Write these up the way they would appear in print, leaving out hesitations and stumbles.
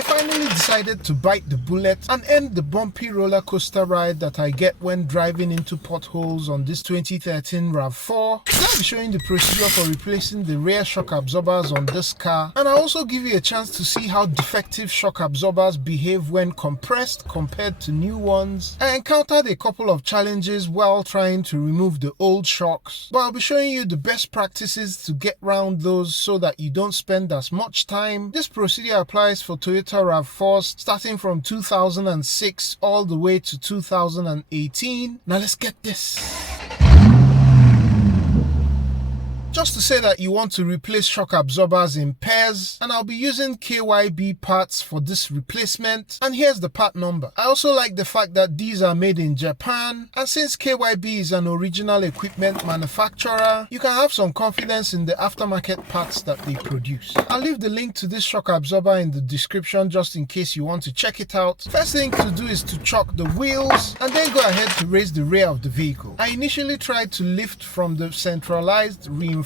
I finally decided to bite the bullet and end the bumpy roller coaster ride that I get when driving into potholes on this 2013 Rav4. Today I'll be showing the procedure for replacing the rear shock absorbers on this car, and I'll also give you a chance to see how defective shock absorbers behave when compressed compared to new ones. I encountered a couple of challenges while trying to remove the old shocks, but I'll be showing you the best practices to get around those so that you don't spend as much time. This procedure applies for Toyota Rav4s starting from 2006 all the way to 2018. Now let's get this. Just to say that you want to replace shock absorbers in pairs, and I'll be using KYB parts for this replacement, and here's the part number. I also like the fact that these are made in Japan, and since KYB is an original equipment manufacturer, you can have some confidence in the aftermarket parts that they produce. I'll leave the link to this shock absorber in the description just in case you want to check it out. First thing to do is to chock the wheels, and then go ahead to raise the rear of the vehicle. I initially tried to lift from the centralized reinforced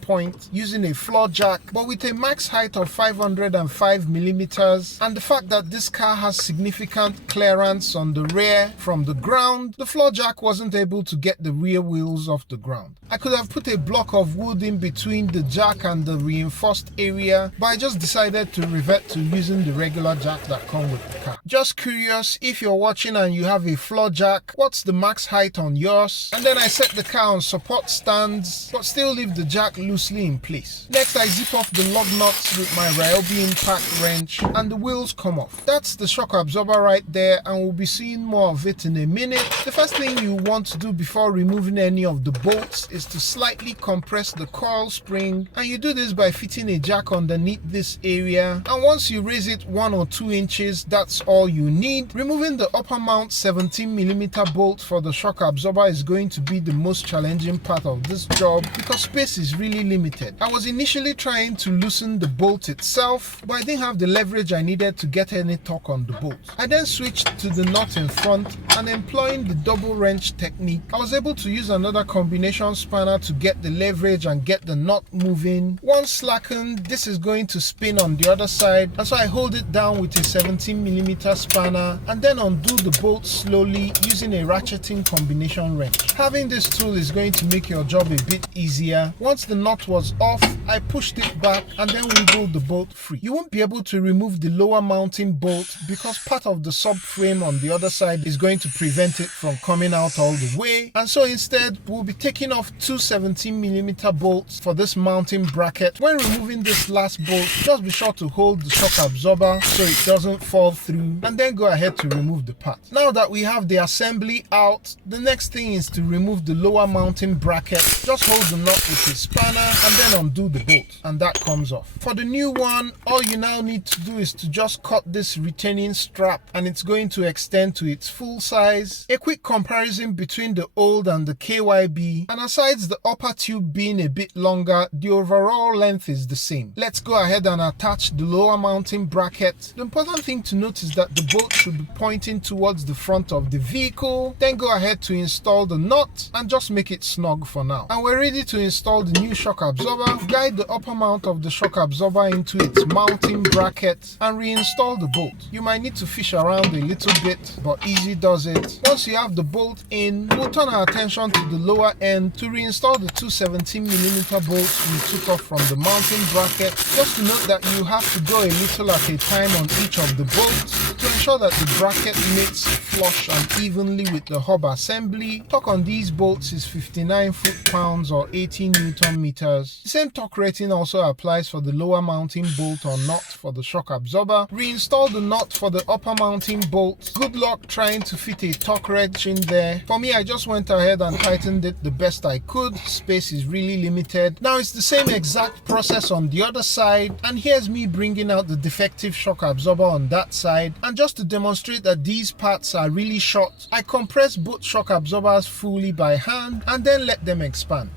point using a floor jack, but with a max height of 505 millimeters and the fact that this car has significant clearance on the rear from the ground, the floor jack wasn't able to get the rear wheels off the ground. I could have put a block of wood in between the jack and the reinforced area, but I just decided to revert to using the regular jack that come with the car. Just curious, if you're watching and you have a floor jack, what's the max height on yours? And then I set the car on support stands, but still leave the jack loosely in place. Next, I zip off the lug nuts with my Ryobi impact wrench and the wheels come off. That's the shock absorber right there, and we'll be seeing more of it in a minute. The first thing you want to do before removing any of the bolts is to slightly compress the coil spring, and you do this by fitting a jack underneath this area, and once you raise it 1 or 2 inches, that's all you need. Removing the upper mount 17mm bolt for the shock absorber is going to be the most challenging part of this job because space is really limited. I was initially trying to loosen the bolt itself, but I didn't have the leverage I needed to get any torque on the bolt. I then switched to the nut in front, and employing the double wrench technique, I was able to use another combination spanner to get the leverage and get the nut moving. Once slackened, this is going to spin on the other side, and so I hold it down with a 17mm spanner and then undo the bolt slowly using a ratcheting combination wrench. Having this tool is going to make your job a bit easier. Once the nut was off, I pushed it back and then wiggled the bolt free. You won't be able to remove the lower mounting bolt because part of the subframe on the other side is going to prevent it from coming out all the way, and so instead we'll be taking off 2 17mm bolts for this mounting bracket. When removing this last bolt, just be sure to hold the shock absorber so it doesn't fall through, and then go ahead to remove the part. Now that we have the assembly out, the next thing is to remove the lower mounting bracket. Just hold the nut with a spanner and then undo the bolt, and that comes off. For the new one, all you now need to do is to just cut this retaining strap, and it's going to extend to its full size. A quick comparison between the old and the KYB, and aside the upper tube being a bit longer, the overall length is the same. Let's go ahead and attach the lower mounting bracket. The important thing to note is that the bolt should be pointing towards the front of the vehicle. Then go ahead to install the nut and just make it snug for now. And we're ready to install the new shock absorber. Guide the upper mount of the shock absorber into its mounting bracket and reinstall the bolt. You might need to fish around a little bit, but easy does it. Once you have the bolt in, we'll turn our attention to the lower end to reinstall the 2 17mm bolts we took off from the mounting bracket. Just to note that you have to go a little at a time on each of the bolts to ensure that the bracket mates flush and evenly with the hub assembly. Torque on these bolts is 59 foot-pounds or 18 Newton meters. The same torque rating also applies for the lower mounting bolt or nut for the shock absorber. Reinstall the nut for the upper mounting bolt. Good luck trying to fit a torque wrench in there. For me, I just went ahead and tightened it the best I could. Space is really limited. Now it's the same exact process on the other side, and here's me bringing out the defective shock absorber on that side. And just to demonstrate that these parts are really short, I compress both shock absorbers fully by hand and then let them expand.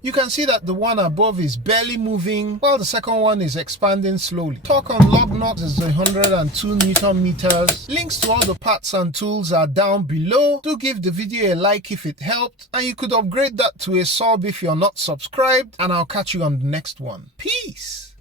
You can see that the one above is barely moving while the second one is expanding slowly. Torque on lug nuts is 102 Newton meters. Links to all the parts and tools are down below. Do give the video a like if it helped, and you could upgrade that to a sub if you're not subscribed, and I'll catch you on the next one. Peace!